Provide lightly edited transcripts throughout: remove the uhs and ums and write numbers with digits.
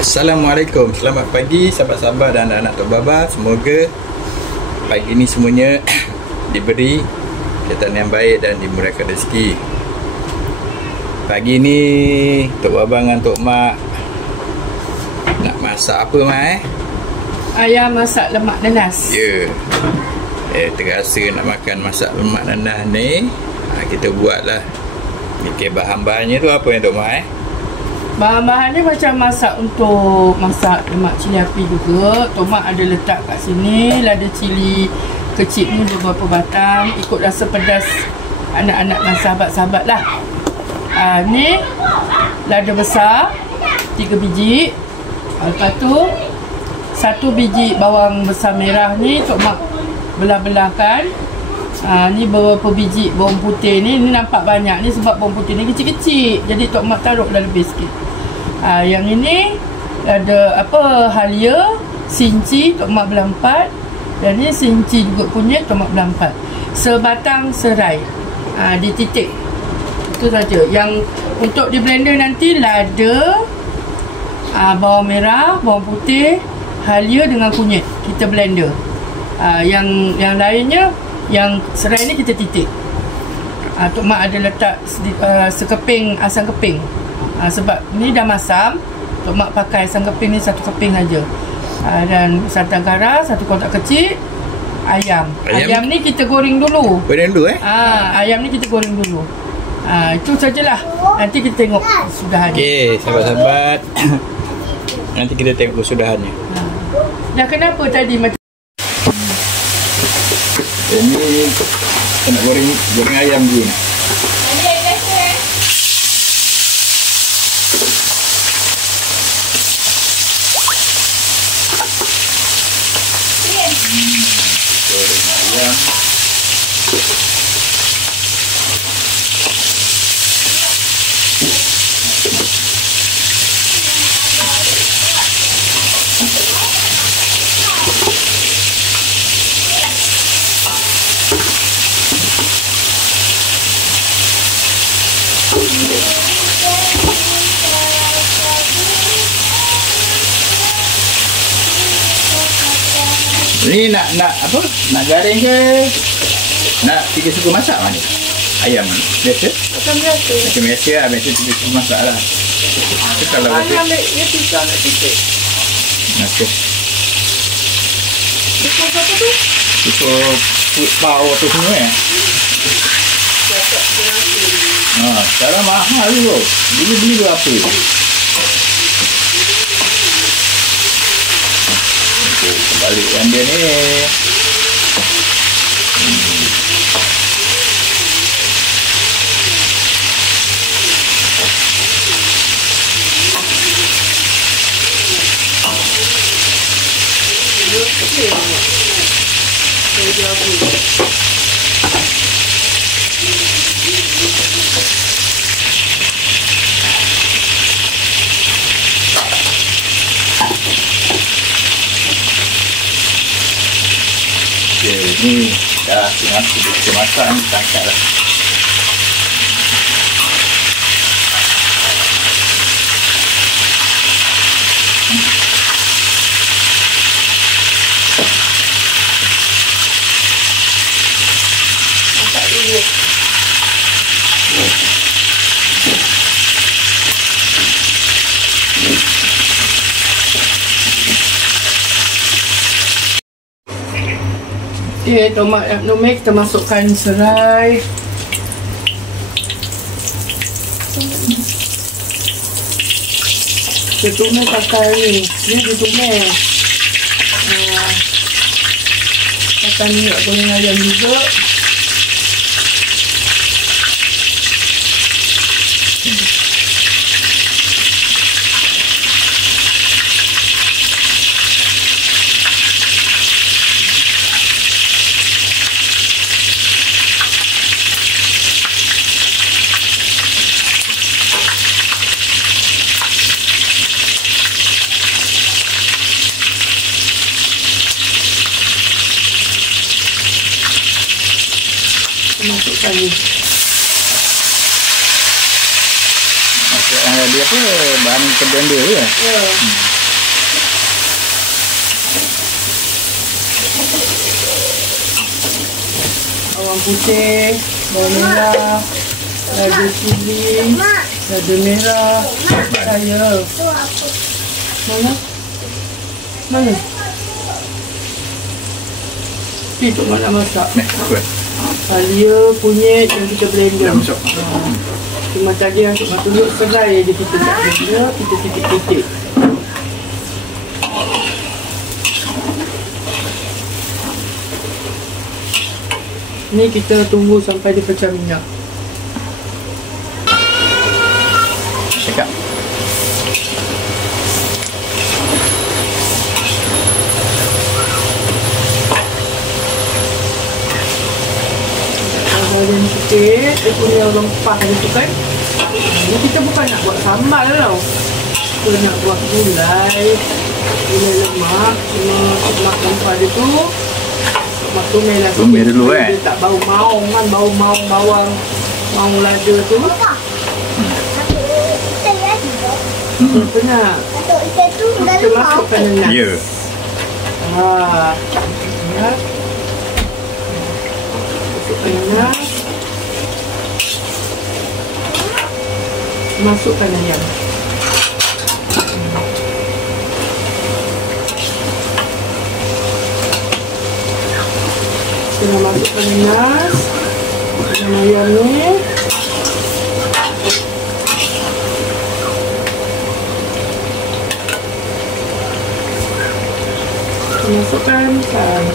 Assalamualaikum, selamat pagi sahabat-sahabat dan anak-anak Tok Baba. Semoga pagi ini semuanya diberi kesihatan yang baik dan dimurahkan rezeki. Pagi ni Tok Baba dengan Tok Mak nak masak apa, Mak? Ayam masak lemak nanas. Ya. Terasa nak makan masak lemak nanas ni, kita buatlah. Mikir bahan-bahannya tu apa yang Tok Mak? Bahan-bahannya macam masak untuk masak lemak cili api juga. Tok Mak ada letak kat sini lada cili kecil ni beberapa batang, ikut rasa pedas anak-anak dan sahabat-sahabat lah. Ni lada besar 3 biji. Lepas tu 1 biji bawang besar merah ni Tok Mak belah-belahkan. Ni beberapa biji bawang putih ni nampak banyak ni sebab bawang putih ni kecil-kecil. Jadi Tok Mak taruhlah lebih sikit. Yang ini ada apa, halia, sinci Tok Mak belah 4. Dan ni sinci juga punya Tok Mak belah 4. Sebatang serai dititik. Itu saja. Yang untuk di blender nanti lada, bawang merah, bawang putih, halia dengan kunyit kita blender. Yang lainnya, yang serai ni kita titik. Tok Mak ada letak sekeping asam keping. Sebab ni dah masam, Tok Mak pakai asam keping ni 1 keping saja. Dan santan kara 1 kotak kecil. Ayam ni kita goreng dulu. Goreng dulu ayam ni kita goreng dulu. Itu sajalah. Nanti kita tengok kesudahannya. Okey, sahabat-sahabat. Nanti kita tengok kesudahannya. Dah kenapa tadi macam ini kita nak goreng ayam dulu ni. Goreng ayam. Ni nak apa? Nak garing ke? Nak 3 suku masak mana? Ayam ni. Biasa? macam biasa? Macam biasa lah. Biasa 3 suku masak lah. Tapi kalau ambil dia pisau nak titik. Okey. Cukup apa tu? Cukup food power tu semua Cakap berapa? Sekarang mahal tu. Beli berapa? Balikkan dia ni. Ni dah tengah kita masak ni, kita angkat lah. Angkat dulu. Okey, tomat nak tumis, kita masukkan serai. Kita tumis pakai ni. Ni dia tumis. Pakai minyak goreng ayam juga. Masukkan ni. Masuk dia apa? Bahan ke blender je? Ya. Bawang putih, bawang merah, lada cili, lada merah. Saya. Mana? Mana? Itu mana masak? Halia, kunyit yang kita blender. Dah masuk. Cuma tadi yang mak tunjuk serai dia kita tak blender, kita titik-titik. Ni kita tunggu sampai dia pecah minyak. Cakap. Yang sikit, dia punya rempah tu kan. Ni kita bukan nak buat sambal tau. Kita nak buat gulai lemak. Cuma lemak rempah dia tu mak tumis lah sikit. Tumis dulu kan. Dia tak bau maung kan, bau maung bawang, maung lada tu. Benar. Kita masukkan nanas. Ya. Masukkan nanas. Masukkan ayam. Kita masukkan nanas dan ayam ni. Masukkan santan.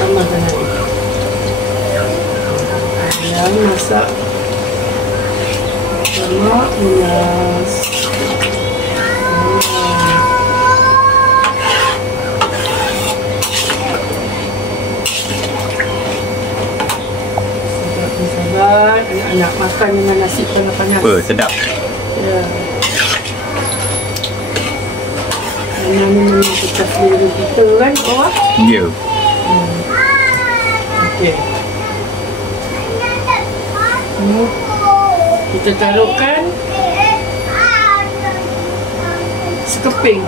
Tambahkan lagi. Ayam masak. Lemak lunas. Sabar, anak-anak makan dengan nasi panas-panas. Sedap. Ya. Yang ni memang pecah selera kita kan bawah? Ya. Okey. Kita taruhkan sekeping.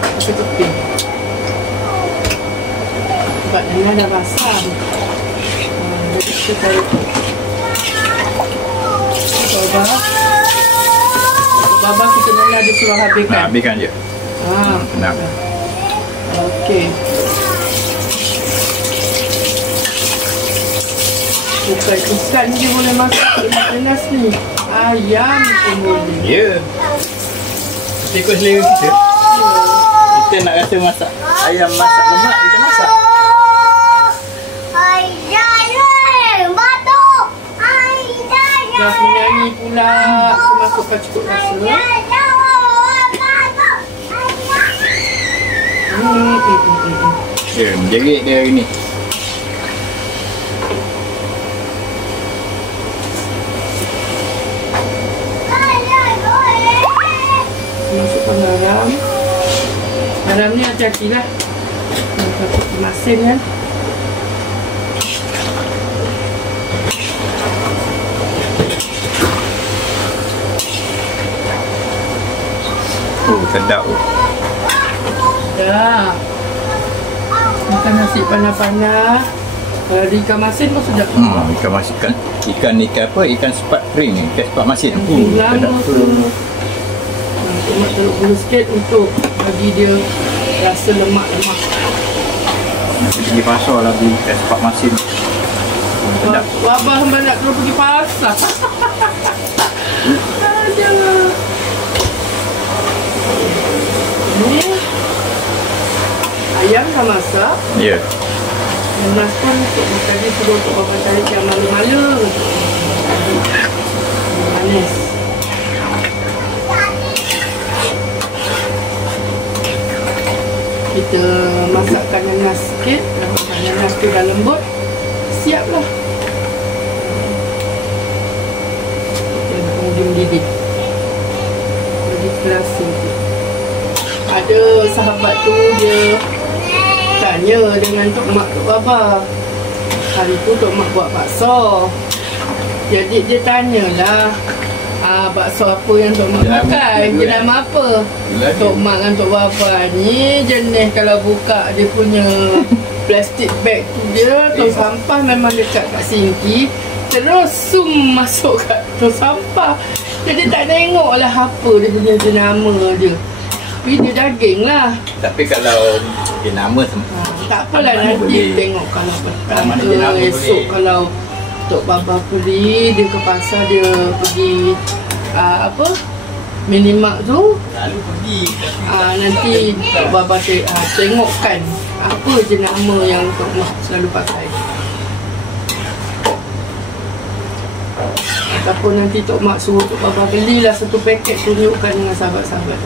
Sebab dia dah basah. Jadi kita taruh babah kita mula dia suruh habiskan. Habiskan je. Senang. Okey. Bukan ikan je boleh masak lemak nanas ni. Ayam pun boleh. Ya. Ikut selera kita. Kita nak rasa masak ayam masak lemak, kita masak. Dah menyanyi pula. Aku masukkan cukup rasa. Ya, menjerit dia hari ni. Masukkan garam. Garam ni hati-hati lah. Masuk masin kan. Sedap. Dah. Makan nasi panas-panas. Kalau ada ikan masin pun sedap. Ikan masin kan. Ikan apa? Ikan sepat kering ni. Ikan sepat masin. Sedap tu. Cuma taruh gula sikit untuk bagi dia rasa lemak-lemak. Pergi pasar lah beli ikan sepat masin. Sedap. Abah hamba nak terus pergi pasar. Aduh. Ni ayam dah masak. Ya. Nanas pun untuk tadi suruh untuk abang cari yang malu-malu. Manis. Kita masakkan nanas sikit. Nanas tu dah lembut. Siap lah. Kita nak mendidih. Jadi terasa. Ada sahabat tu dia tanya dengan tok mak tok baba. Hari tu Tok Mak buat bakso. Jadi dia tanyalah, bakso apa yang Tok Mak makan, jenama apa? Tok Mak dengan Tok Bapa ni jenis kalau buka dia punya plastik bag tu dia, tong sampah memang dekat kat sinki, terus zoom masuk kat tong sampah. Jadi tak tengok lah apa dia punya jenama dia. Tapi dia daging lah. Tapi kalau jenama tak apalah, nanti boleh tengok kalau petang ke esok boleh. Kalau Tok Bapa pergi, dia ke pasar, dia pergi apa Minimark tu, lalu pergi nanti Tok Bapa tengokkan apa jenama yang Tok Mak selalu pakai. Ataupun nanti Tok Mak suruh Tok Bapa belilah satu paket, tunjukkan dengan sahabat-sahabat.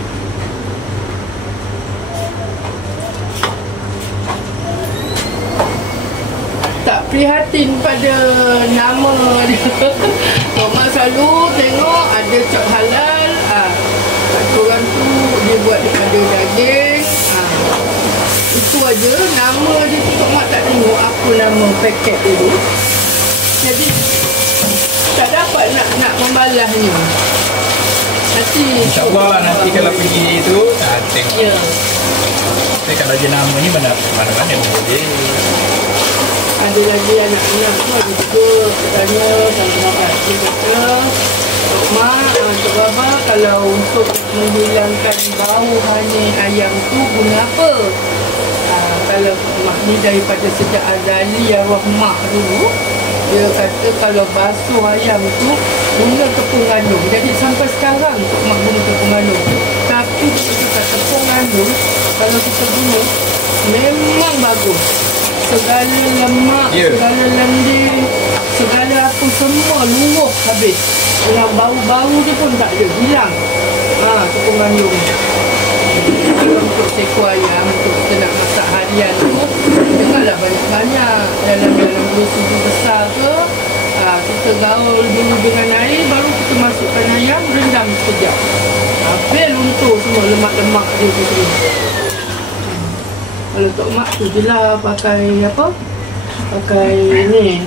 Tak prihatin pada nama dia. Tok Mak selalu tengok ada cok halal, satu orang tu dia buat daripada daging, itu aja. Nama dia Tok Mak tak tengok apa nama paket dia tu. Jadi tak dapat nak membalahnya. Nanti InsyaAllah nanti kalau pergi tu tengok. Ya. Tapi kalau jenama ni mana-mana boleh. Ada lagi anak-anak tu ada juga tanya sama-sama. Dia kata, Tok Mak, Tok Bapa, kalau untuk menghilangkan bau hanyir ayam tu guna apa? Kalau Mak ni daripada sejak azali arwah Mak dulu, dia kata kalau basuh ayam tu guna tepung gandum. Jadi sampai sekarang Tok Mak guna tepung gandum. Tapi dia kata tepung gandum kalau kita guna memang bagus. Segala lemak, segala lendir, segala apa semua luruh habis. Dengan bau-bau dia pun tak ada, hilang. Tepung gandum. Kalau untuk seekor ayam, untuk kita nak masak harian tu, janganlah banyak-banyak. Dalam sudu besar ke, kita gaul dulu dengan air, baru kita masukkan ayam, rendam sekejap. Habis luntur semua lemak-lemak dia tu semua. Kalau Tok Mak tu je lah pakai apa? Pakai ni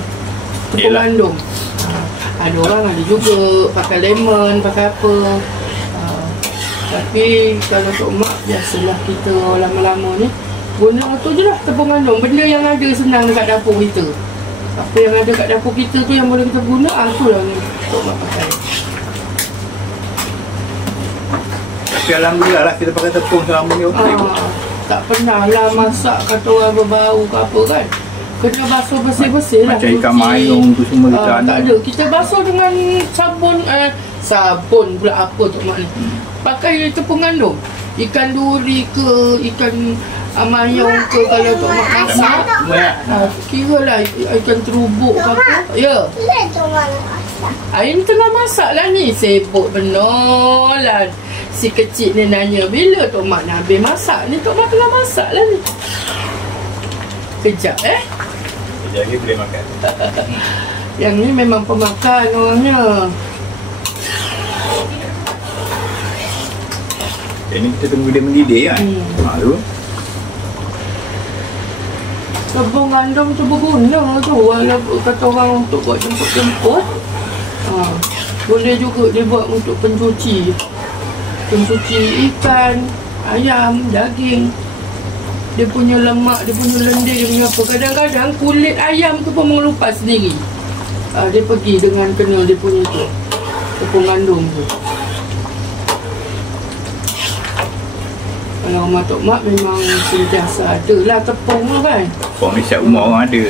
tepung gandum. Ada orang ada juga pakai lemon, pakai apa. Tapi kalau Tok Mak biasalah kita lama-lama ni guna tu je lah tepung gandum. Benda yang ada senang dekat dapur kita. Apa yang ada kat dapur kita tu yang boleh kita guna, tu lah Tok Mak pakai. Tapi alhamdulillah lah kita pakai tepung selama ni okey. Tak pernah lah masak kata orang berbau ke apa kan. Kena basuh bersih-bersih lah. Macam ikan mayung tu semua kita tak ada. Kita basuh dengan sabun. Sabun pula apa Tok Mak ni. Pakai tepung gandum. Ikan duri ke, ikan mayung ke, kalau Tok Mak masak. Kira lah ikan terubuk ke apa. Ya. Ini tengah masak lah ni. Sibuk benar lah. Si kecil ni nanya, bila Tok Mak nak habis masak ni? Tok Mak tengah masak lah ni. Kejap Kejap lagi boleh makan. Yang ni memang pemakan orangnya. Ini kita tunggu dia mendidih kan. Tu tepung gandum tu berguna tu. Walaupun kata orang untuk buat jemput-jemput, boleh juga dia buat untuk pencuci. Pencuci ikan, ayam, daging. Dia punya lemak, dia punya lendir, dia punya apa. Kadang-kadang kulit ayam tu pun mengelupas sendiri. Dia pergi dengan kena dia punya tu tepung gandum tu. Kalau rumah Tok Mak memang sentiasa ada lah tepung tu kan. Tepung ni setiap rumah orang ada.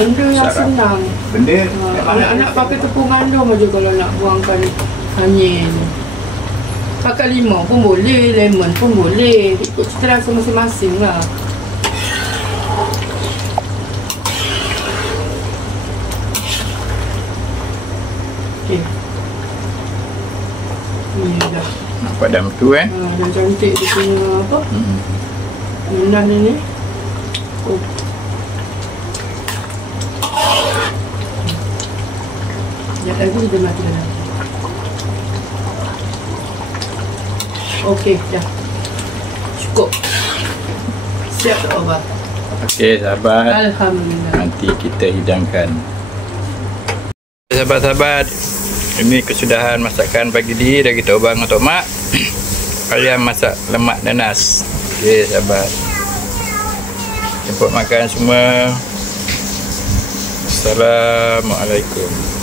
Benda yang senang. Benda anak-anak pakai tepung gandum aja kalau nak buangkan hanyir ni. Pakai limau pun boleh, lemon pun boleh. Ikut cita rasa masing-masing lah. Okay. Ni dah. Nampak dah betul kan? Dah cantik dia punya apa? Menan ni. Sekejap lagi kita matikan lagi. Okey, dah. Cukup. Siap tak apa? Okey sahabat, Alhamdulillah. nanti kita hidangkan. Sahabat-sahabat, ini kesudahan masakan pagi ni dari kita Abang Tok Mak. Kalian masak lemak nanas. Okey sahabat, jemput makan semua. Assalamualaikum.